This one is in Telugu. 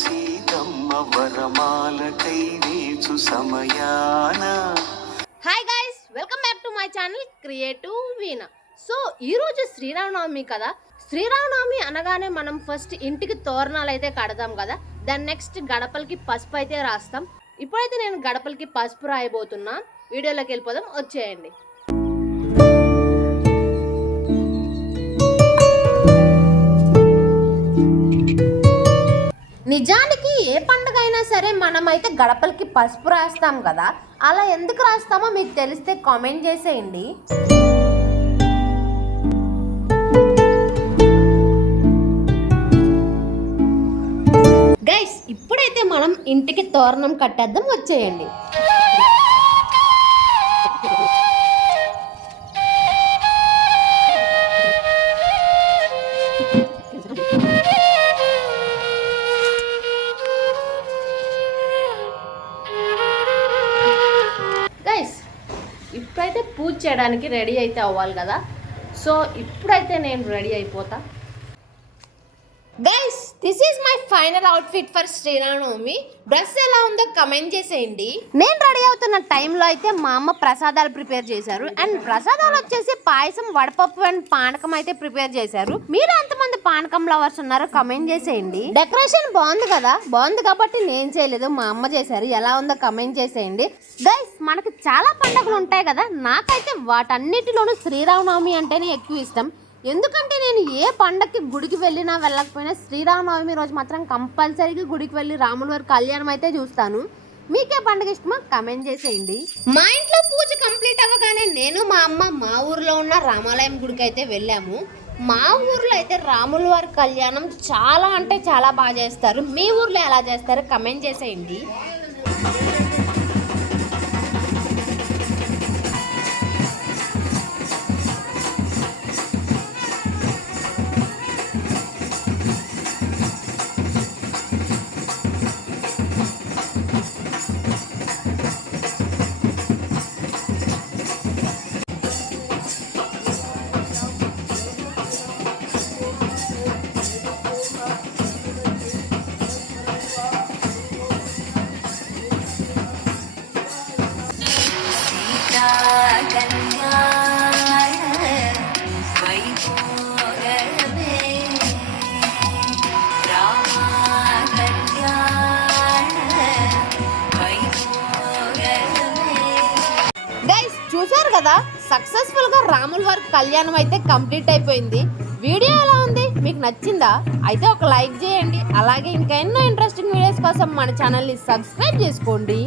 సీతమ్మ వరమాలకై వేచు సమయాన. Hi guys, welcome back to my channel creative veena. So ఈరోజు శ్రీరామనవమి కదా. శ్రీరామనవమి అనగానే మనం ఫస్ట్ ఇంటికి తోరణాలు అయితే కడతాం కదా. దాని నెక్స్ట్ గడపలకి పసుపు అయితే రాస్తాం. ఇప్పుడైతే నేను గడపలకి పసుపు రాయబోతున్నా. వీడియోలోకి వెళ్ళిపోదాం, వచ్చేయండి. నిజానికి ఏ పండుగ అయినా సరే మనమైతే గడపలకి పసుపు రాస్తాం కదా. అలా ఎందుకు రాస్తామో మీకు తెలిస్తే కామెంట్ చేసేయండి. గైస్, ఇప్పుడైతే మనం ఇంటికి తోరణం కట్టేద్దాం, వచ్చేయండి. ఇప్పుడైతే పూజ చేయడానికి రెడీ అయితే అవ్వాలి కదా. సో ఇప్పుడైతే నేను రెడీ అయిపోతా. Guys, this is my final outfit for Sriramanavami. Dress ఎలా ఉందో కమెంట్ చేసేయండి. నేను రెడీ అవుతున్న టైంలో అయితే మా అమ్మ ప్రసాదాలు ప్రిపేర్ చేశారు. అండ్ ప్రసాదాలు వచ్చేసి పాయసం, వడపప్పు అండ్ పానకం అయితే ప్రిపేర్ చేశారు. మీరు ఎంతమంది పానకం లవర్స్ ఉన్నారో కమెంట్ చేసేయండి. డెకరేషన్ బాగుంది కదా. బాగుంది కాబట్టి నేను చేయలేదు, మా అమ్మ చేశారు. ఎలా ఉందో కమెంట్ చేసేయండి. గైస్, మనకి చాలా పండుగలు ఉంటాయి కదా. నాకైతే వాటన్నిటిలోనూ శ్రీరామనవమి అంటేనే ఎక్కువ ఇష్టం. ఎందుకంటే నేను ఏ పండగకి గుడికి వెళ్ళినా వెళ్ళకపోయినా శ్రీరామనవమి రోజు మాత్రం కంపల్సరీగా గుడికి వెళ్ళి రాముల వారి కళ్యాణం అయితే చూస్తాను. మీకే పండుగ ఇష్టమో కమెంట్ చేసేయండి. మా ఇంట్లో పూజ కంప్లీట్ అవ్వగానే నేను మా అమ్మ మా ఊర్లో ఉన్న రామాలయం గుడికి అయితే వెళ్ళాము. మా ఊర్లో అయితే రాముల వారి కళ్యాణం చాలా అంటే చాలా బాగా చేస్తారు. మీ ఊర్లో ఎలా చేస్తారో కమెంట్ చేసేయండి. చూసారు కదా, సక్సెస్ఫుల్ గా రాముల వారి కళ్యాణం అయితే కంప్లీట్ అయిపోయింది. వీడియో ఎలా ఉంది, మీకు నచ్చిందా? అయితే ఒక లైక్ చేయండి. అలాగే ఇంకా ఎన్నో ఇంట్రెస్టింగ్ వీడియోస్ కోసం మన ఛానల్ని సబ్స్క్రైబ్ చేసుకోండి.